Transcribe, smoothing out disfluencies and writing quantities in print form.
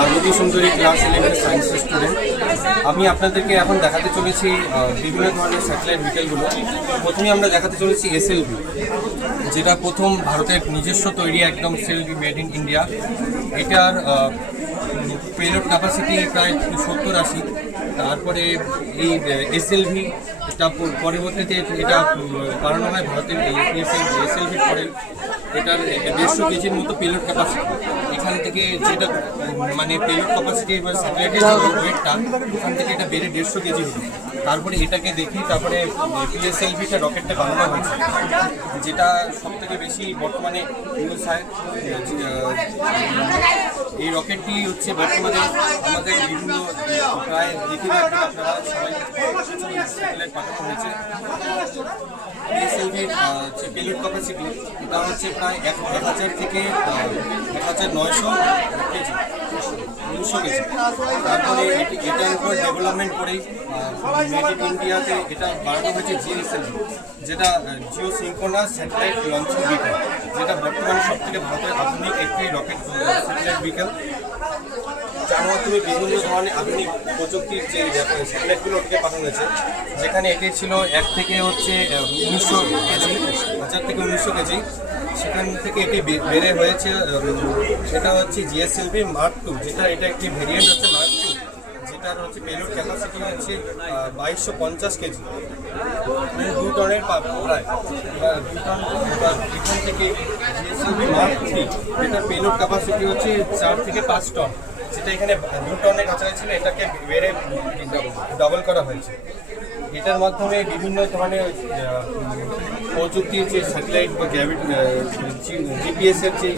পার্বতী সুন্দরী ক্লাস 11 সায়েন্সের স্টুডেন্ট। আমি আপনাদেরকে এখন দেখাতে চলেছি বিভিন্ন ধরনের স্যাটেলাইট ভিকেলগুলো। প্রথমে আমরা দেখাতে চলেছি এসএলভি, যেটা প্রথম ভারতের নিজস্ব তৈরি একদম এসএলভি মেড ইন ইন্ডিয়া। এটার পেলোড ক্যাপাসিটি প্রায় 70-80। তারপরে এই এসএলভি এটা পরবর্তীতে এটা বানানো হয় ভারতের এসএলভির পরে। এটার 150 কেজির মতো পেলোড ক্যাপাসিটি। এখান থেকে যেটা মানে পেলোড ক্যাপাসিটি বা স্যাটেলাইটের যে ওয়েটটা, ওখান থেকে এটা বেড়ে 150 কেজি হলো। তারপরে এটাকে দেখি, তারপরে পিএসএলভিটা রকেটটা বানানো হয়েছে, যেটা সবথেকে বেশি বর্তমানে ইউজ হয়। এই রকেটটি হচ্ছে বর্তমানে আমাদের বিভিন্ন প্রায় দেখে রাখবেন আপনারা সবাই, স্যাটেলাইট পাঠানো হয়েছে। পিএসএলভির যে পেলোড ক্যাপাসিটি এটা হচ্ছে প্রায় 1000 থেকে 1900 কেজি, 1900 কেজি। তারপরে এটার উপর ডেভেলপমেন্ট করেই মেড ইন ইন্ডিয়াতে এটা বানানো হয়েছে জিএসএলভি, যেটা জিও সিনক্রোনাস স্যাটেলাইট লঞ্চিং ভিকেল, যেটা বর্তমানে সবথেকে ভারতের আধুনিক একটি রকেট স্যাটেলাইট ভিকেল, যার মাধ্যমে বিভিন্ন ধরনের আধুনিক প্রযুক্তির যে স্যাটেলাইটগুলো ওটিকে পাঠানো হয়েছে। যেখানে এটি ছিল 1 থেকে হচ্ছে 1900 কেজি, 1000 থেকে 1900 কেজি। সেখান থেকে এটি বেড়ে হয়েছে, সেটা হচ্ছে জিএসএলভি মার্ক 2, যেটা এটা একটি ভেরিয়েন্ট হচ্ছে মার্ক 2, যেটার হচ্ছে পেলোড ক্যাপাসিটি হচ্ছে 2250 কেজি, মানে 2 টনের প্রায় 2 টন। এখান থেকে জিএসএলভি মার্ক 3, এটার পেলোড ক্যাপাসিটি হচ্ছে 4 থেকে 5 টন, যেটা এখানে 2 টনের কাছাকাছি ছিল, এটাকে বেড়ে ডবল করা হয়েছে। এটার মাধ্যমে বিভিন্ন ধরনের প্রযুক্তির যে স্যাটেলাইট বা জিপিএসের যে